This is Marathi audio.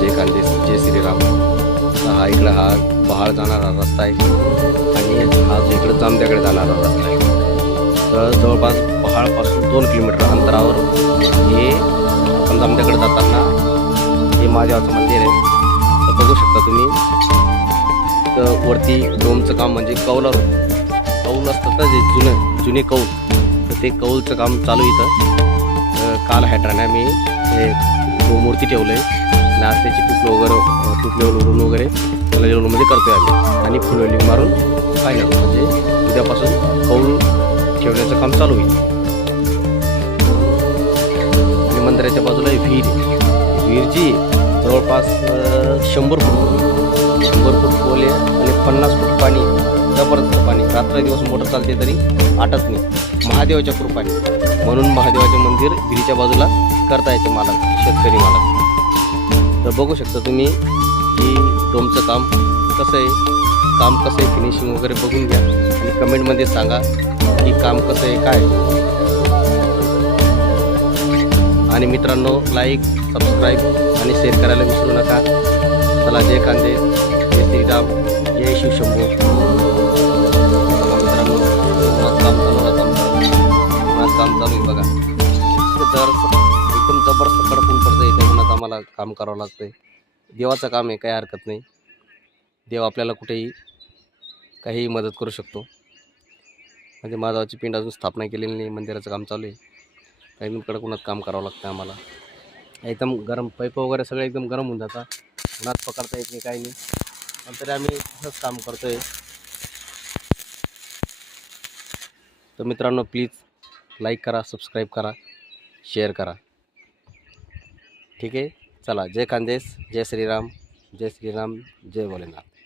जय खानदेश जय श्रीराम। हा इकडं हा पहाड जाणारा रस्ता आहे आणि हा जो इकडं जामब्याकडे जाणारा रस्ता आहे। तर जवळपास पहाडपासून 2 किलोमीटर अंतरावर हे आपण जामब्याकडे जाताना हे महादेवाचं मंदिर आहे। तर बघू शकता तुम्ही, तर वरती डोमचं काम म्हणजे कौल असतं तर जे जुने कौल, तर ते कौलचं काम चालू इथं। काल हॅट्राने मी हे मूर्ती ठेवलं आहे आणि आज त्याची टुपले उडून वगैरे त्याला जेवणामध्ये करतोय आम्ही आणि फुलवेली मारून फायनल म्हणजे उद्यापासून कौल ठेवण्याचं काम चालू होईल। आणि मंदिराच्या बाजूला विहीरची जवळपास 100 फूट खोल आहे आणि 50 फूट पाणी, जबरदस्त पाणी। रात्र दिवस मोटर चालते तरी आटत नाही, महादेवाच्या कृपाने। म्हणून महादेवाचे मंदिर विहिरीच्या बाजूला करता येते मालक, शेतकरी मालक। तर बघू शकता तुम्ही की डोमचं काम कसं आहे, फिनिशिंग वगैरे बघून घ्या आणि कमेंटमध्ये सांगा की काम कसं आहे काय। आणि मित्रांनो, लाईक सबस्क्राईब आणि शेअर करायला विसरू नका। चला, जय खानदेश जय श्रीराम जय शिवशंभो। मित्रांनो, काम चालू आहे बघा। एकदम जबरदस्त कडक ऊन पडतं इथे, उन्हात आम्हाला काम करावं लागतंय। देवाचं काम आहे, काही हरकत नाही। देव आपल्याला कुठेही काहीही मदत करू शकतो। म्हणजे महादेवाची पिंड अजून स्थापना केलेली नाही, मंदिराचं काम चालू आहे। एकदम कडक उन्हात काम करावं लागतं आम्हाला। एकदम गरम पाईप वगैरे सगळे एकदम गरम होऊन जातात, उन्हात पकडता येत नाही, काही नाही, पण तरी आम्ही तसंच काम करतोय। तर मित्रांनो, प्लीज लाईक करा, सबस्क्राईब करा, शेअर करा, ठीक आहे। चला, जय खानदेश जय श्रीराम जय भोलेनाथ।